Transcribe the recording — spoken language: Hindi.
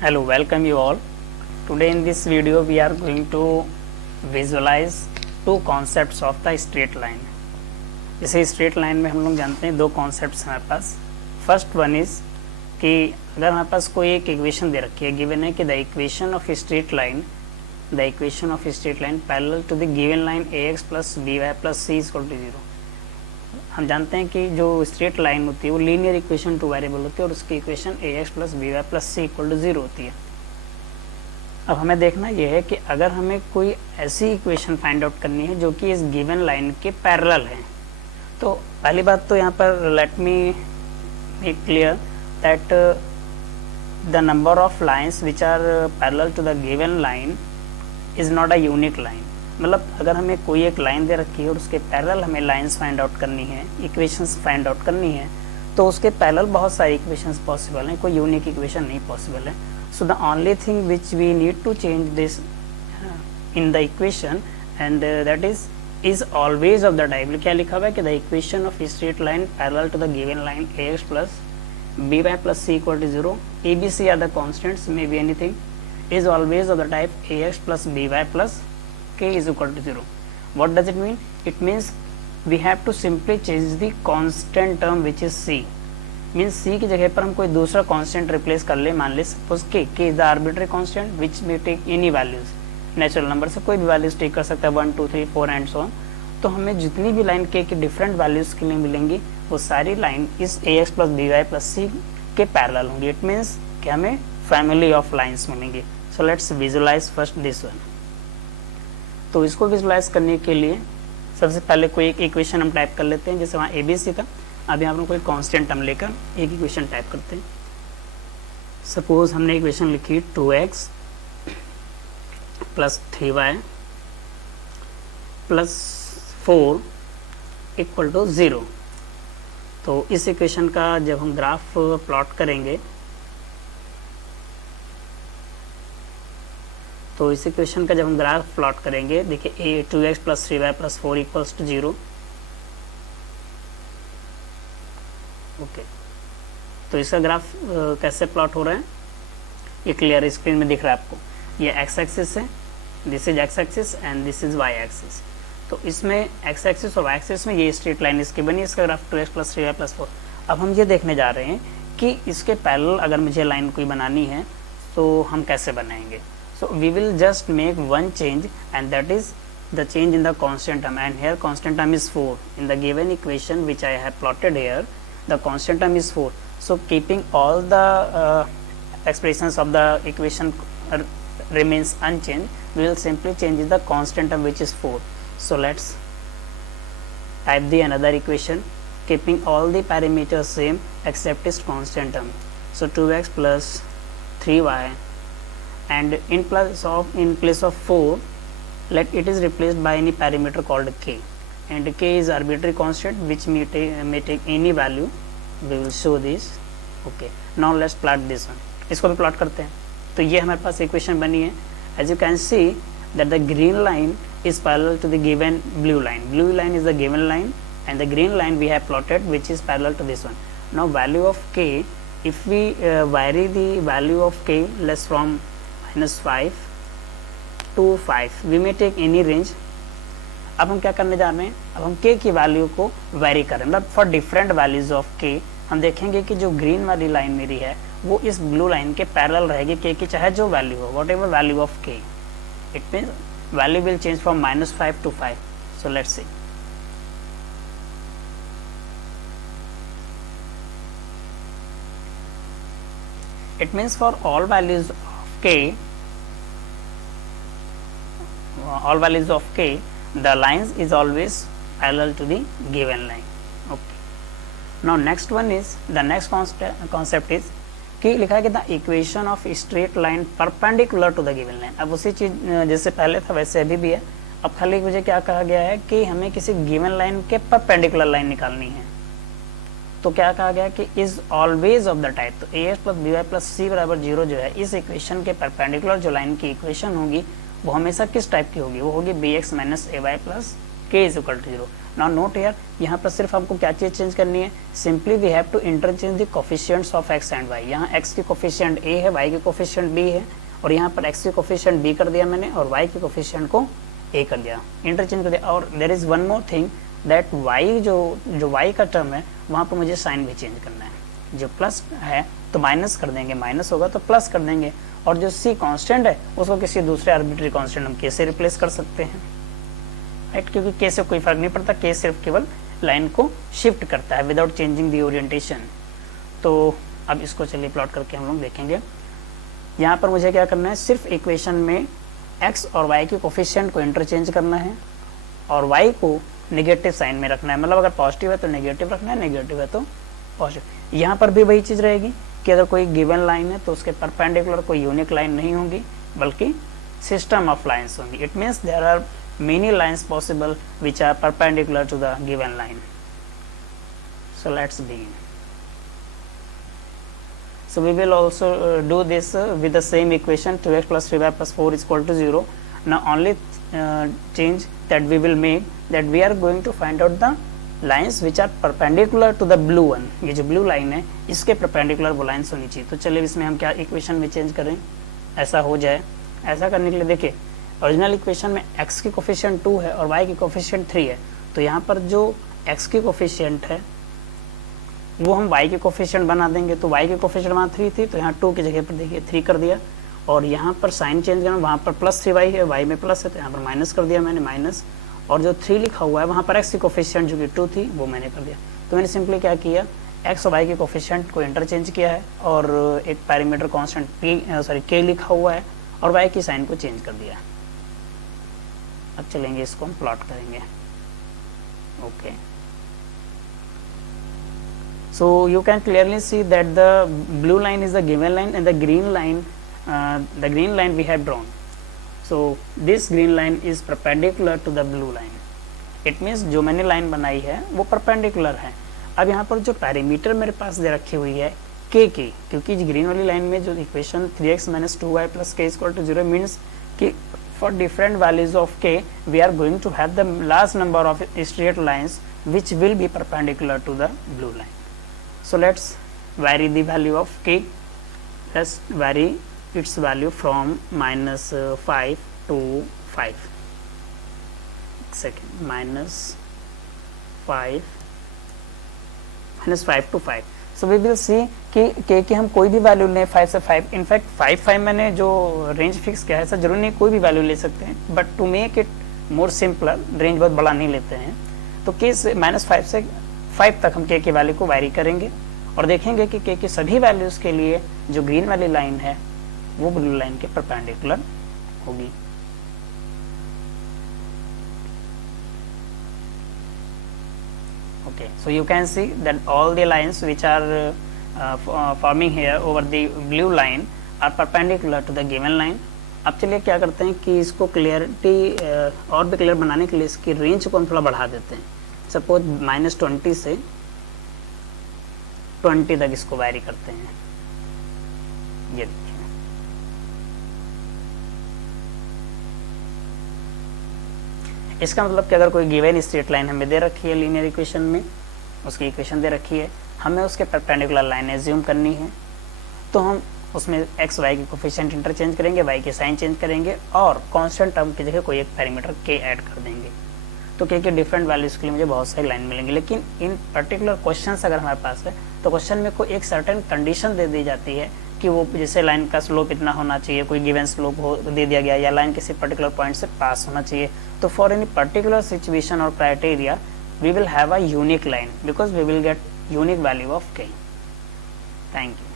Hello, welcome you all. Today in this video we are going to visualize two concepts of the straight line. जैसे स्ट्रेट लाइन में हम लोग जानते हैं दो कॉन्सेप्ट्स हमारे पास. फर्स्ट वन इज कि अगर हमारे पास कोई एक इक्वेशन दे रखी है, गिवन है कि the equation of straight line parallel to the given line ax plus by plus c equal to 0. हम जानते हैं कि जो स्ट्रेट लाइन होती है वो लीनियर इक्वेशन टू वेरिएबल होती है और उसकी equation ax plus by plus c equal to 0 होती है. अब हमें देखना यह है कि अगर हमें कोई ऐसी इक्वेशन फाइंड आउट करनी है जो कि इस गिवन लाइन के पैरेलल है, तो पहली बात तो यहाँ पर let me make clear that the number of lines which are parallel to the given line is not a unique line. मतलब अगर हमें कोई एक लाइन दे रखी है और उसके पैरेलल हमें लाइंस फाइंड आउट करनी है, इक्वेशंस फाइंड आउट करनी है, तो उसके पैरेलल बहुत सारी इक्वेशंस पॉसिबल हैं, कोई यूनिक इक्वेशन नहीं पॉसिबल है. So the only thing which we need to change this in the equation and that is always of the type. क्या लिखा हुआ है कि the equation of straight line parallel to the given line ax plus by plus c equal to 0. a b c are the constants, may be anything, is always of the type ax plus by plus k is equal to 0. What does it mean? It means we have to simply change the constant term which is c. Means c की जगह पर हम कोई दूसरा constant replace कर ले. मान ले suppose k is the arbitrary constant which may take any values. Natural number से कोई भी वैल्यूज टेक कर सकता है, 1 2 3 4 एंड सो ऑन. तो हमें जितनी भी लाइन k की डिफरेंट वैल्यूज के लिए मिलेंगी वो सारी लाइन इस ax plus by plus c के पैरेलल होंगी. इट मीन्स कि हमें फैमिली ऑफ लाइन्स मिलेंगी. So let's visualise first this one. तो इसको विजुलाइज करने के लिए सबसे पहले कोई एक इक्वेशन हम टाइप कर लेते हैं. जैसे वहाँ ए बी सी था, अब यहाँ पर कोई कांस्टेंट टर्म लेकर एक इक्वेशन टाइप करते हैं. सपोज हमने इक्वेशन लिखी 2x plus 3y plus 4 equal to 0. तो इस इक्वेशन का जब हम ग्राफ प्लॉट करेंगे तो इस इक्वेशन का जब हम ग्राफ प्लॉट करेंगे, देखिए 2x plus 3y plus 4 equals to 0. Okay, तो इसका ग्राफ कैसे प्लॉट हो रहा है ये क्लियर स्क्रीन में दिख रहा है आपको. ये x एक्सिस है, this is x axis and this is y axis. तो इसमें x एक्सिस और y एक्सिस में ये स्ट्रेट लाइन इसकी बनी, इसका graph 2x plus 3y plus 4. अब हम ये देखने जा रहे हैं कि इसके पैरेलल अगर मुझे लाइन कोई बनानी है तो हम कैसे बनाएंगे. So we will just make one change and that is the change in the constant term, and here constant term is 4. In the given equation which I have plotted here, the constant term is 4. So keeping all the expressions of the equation remains unchanged, we will simply change the constant term which is 4. So let's type the another equation keeping all the parameters same except its constant term. So 2x plus 3y and in place of 4 let it is replaced by any parameter called k, and k is arbitrary constant which may take any value. We will show this. Okay, now let's plot this one. इसको भी प्लॉट करते हैं. तो ये हमारे पास इक्वेशन बनी है. as you can see that the green line is parallel to the given blue line. Blue line is the given line and the green line we have plotted which is parallel to this one. Now value of k, if we vary the value of k less from -5 to 5, we may take any range. अब हम क्या करने जा रहे हैं, अब हम k की वैल्यू को वेरी करें, मतलब for different values of k हम देखेंगे कि जो ग्रीन वाली लाइन मेरी है वो इस ब्लू लाइन के पैरेलल रहेगी k की, चाहे जो वैल्यू हो, what ever value of k. It means value will change from -5 to 5. So let's see. It means for all values of k, the lines is always parallel to the given line. Okay. Now next one is the next concept is कि लिखा है कि the equation of straight line perpendicular to the given line. अब उसी चीज जैसे पहले था वैसे अभी भी है. अब खाली मुझे क्या कहा गया है कि हमें किसी गिवन लाइन के परपेंडिकुलर लाइन निकालनी है. तो क्या कहा गया कि is always of the type. तो ax plus by plus c बराबर 0 जो है इस इक्वेशन के परपेंडिकुलर जो लाइन की इक्वेशन होगी वो हमेशा किस टाइप की होगी, वो होगी bx minus ay plus k is equal to 0. Now note here, यहाँ पर सिर्फ हमको क्या चीज़ चेंज करनी है, simply we have to interchange the coefficients of x and y। यहाँ x की कोफिशिएंट a है, y की कोफिशिएंट b है, और यहाँ पर x की कोफिशिएंट b कर दिया मैंने और y की कोफिशिएंट को a कर दिया, इंटरचेंज कर दिया। और there is one more thing that y जो y का टर्म है वहाँ पर मुझे साइन भी चेंज करना है, जो प्लस है तो माइनस कर देंगे, माइनस होगा तो प्लस कर देंगे, और जो c कांस्टेंट है उसको किसी दूसरे आर्बिट्री कांस्टेंट हम k से रिप्लेस कर सकते हैं, राइट, क्योंकि k से कोई फर्क नहीं पड़ता, k सिर्फ केवल लाइन को शिफ्ट करता है विदाउट चेंजिंग दी ओरिएंटेशन। तो अब इसको चलिए प्लॉट करके हम लोग देखेंगे। यहाँ पर मुझे क्या करना है, सिर्फ इक्वेशन में x और y के कोफिशिएंट को इंटरचेंज करना है और y को नेगेटिव साइन में रखना है, मतलब अगर पॉजिटिव है तो नेगेटिव रखना है, नेगेटिव है तो पॉजिटिव। यहाँ पर भी वही चीज़ रहेगी कि अगर कोई गिवन लाइन है तो उसके परपेंडिकुलर कोई यूनिक लाइन नहीं होगी बल्कि सिस्टम ऑफ लाइन्स होंगी। It means there are many lines possible which are perpendicular to the given line. So let's begin. So we will also do this with the same equation, 2x plus 3y plus 4 is equal to 0. Now only change that we will make, that we are going to find out the lines which are perpendicular to the blue one. ये जो blue line है इसके perpendicular वो lines होनी चाहिए। तो चलिए इसमें हम क्या equation में change करें, ऐसा हो जाए। ऐसा करने के लिए देखिए, ओरिजिनल इक्वेशन में x की कोफिशिएंट 2 है और y की कोफिशिएंट 3 है, तो यहाँ पर जो x की कोफिशिएंट है वो हम y की कोफिशिएंट बना देंगे। तो y की कोफिशिएंट वहाँ 3 थी तो यहाँ 2 की जगह पर देखिए 3 कर दिया, और यहाँ पर साइन चेंज करना, वहाँ पर प्लस 3y है, y में प्लस है तो यहाँ पर माइनस कर दिया मैंने, माइनस, और जो 3 लिखा हुआ है वहाँ पर x की कोफिशिएंट जो कि 2 थी वो मैंने कर दिया। तो मैंने सिंपली क्या किया, x और y के कोफिशिएंट को इंटरचेंज किया है और एक पैरामीटर कॉन्स्टेंट k लिखा हुआ है और y की साइन को चेंज कर दिया। अब चलेंगे इसको हम प्लॉट करेंगे। Okay, so you can clearly see that the blue line is the given line and the green line we have drawn. So this green line is perpendicular to the blue line. It means जो मैंने लाइन बनाई है वो परपेंडिकुलर है। अब यहाँ पर जो पैरामीटर मेरे पास दे रखी हुई है k की, क्योंकि ग्रीन वाली लाइन में जो equation 3x - 2y + k = 0 means कि for different values of k we are going to have the large number of straight lines which will be perpendicular to the blue line. So let's vary the value of k. Let's vary its value from -5 to 5. Second, -5 to 5. So we will see कि k की हम कोई भी वैल्यू लें 5 से 5, इनफैक्ट 5 मैंने जो रेंज फिक्स किया है ऐसा जरूर नहीं, कोई भी वैल्यू ले सकते हैं, but to make it more simpler range बहुत बड़ा नहीं लेते हैं। तो k से -5 से 5 तक हम k की वैल्यू को वैरी करेंगे और देखेंगे कि k की सभी वैल्यूज़ के लिए जो ग्रीन वाली लाइन है वो ब्लू लाइन के परपेंडिकुलर होगी। Okay, so you can see that all the lines which are forming here over the blue line are perpendicular to the given line. अब चलिए क्या करते हैं कि इसको क्लियरिटी और भी क्लियर बनाने के लिए इसकी रेंज को हम थोड़ा बढ़ा देते हैं। सपोज -20 से 20 तक इसको वैरी करते हैं। ये देखिए, इसका मतलब कि अगर कोई गिवन स्ट्रेट लाइन हमें दे रखी है लीनियर इक्वेशन में, उसकी इक्वेशन दे रखी है, हमें उसके परपेंडिकुलर लाइन एज्यूम करनी है, तो हम उसमें x y की कोफिशिएंट इंटरचेंज करेंगे, y की साइन चेंज करेंगे और कांस्टेंट टर्म की जगह कोई एक पैरामीटर k ऐड कर देंगे। तो k के डिफरेंट वैल्यूज़ के लिए मुझे बहुत सारी लाइन मिलेंगी। लेकिन इन पर्टिकुलर क्वेश्चन अगर हमारे पास है तो क्वेश्चन में कोई एक सर्टेन कंडीशन दे दी जाती है कि वो जैसे लाइन का स्लोप इतना होना चाहिए, कोई गिवन स्लोप हो दे दिया गया, या लाइन किसी पर्टिकुलर पॉइंट से पास होना चाहिए। तो फॉर एनी पर्टिकुलर सिचुएशन और criteria we will have a unique line because we will get unique value of k. Thank you.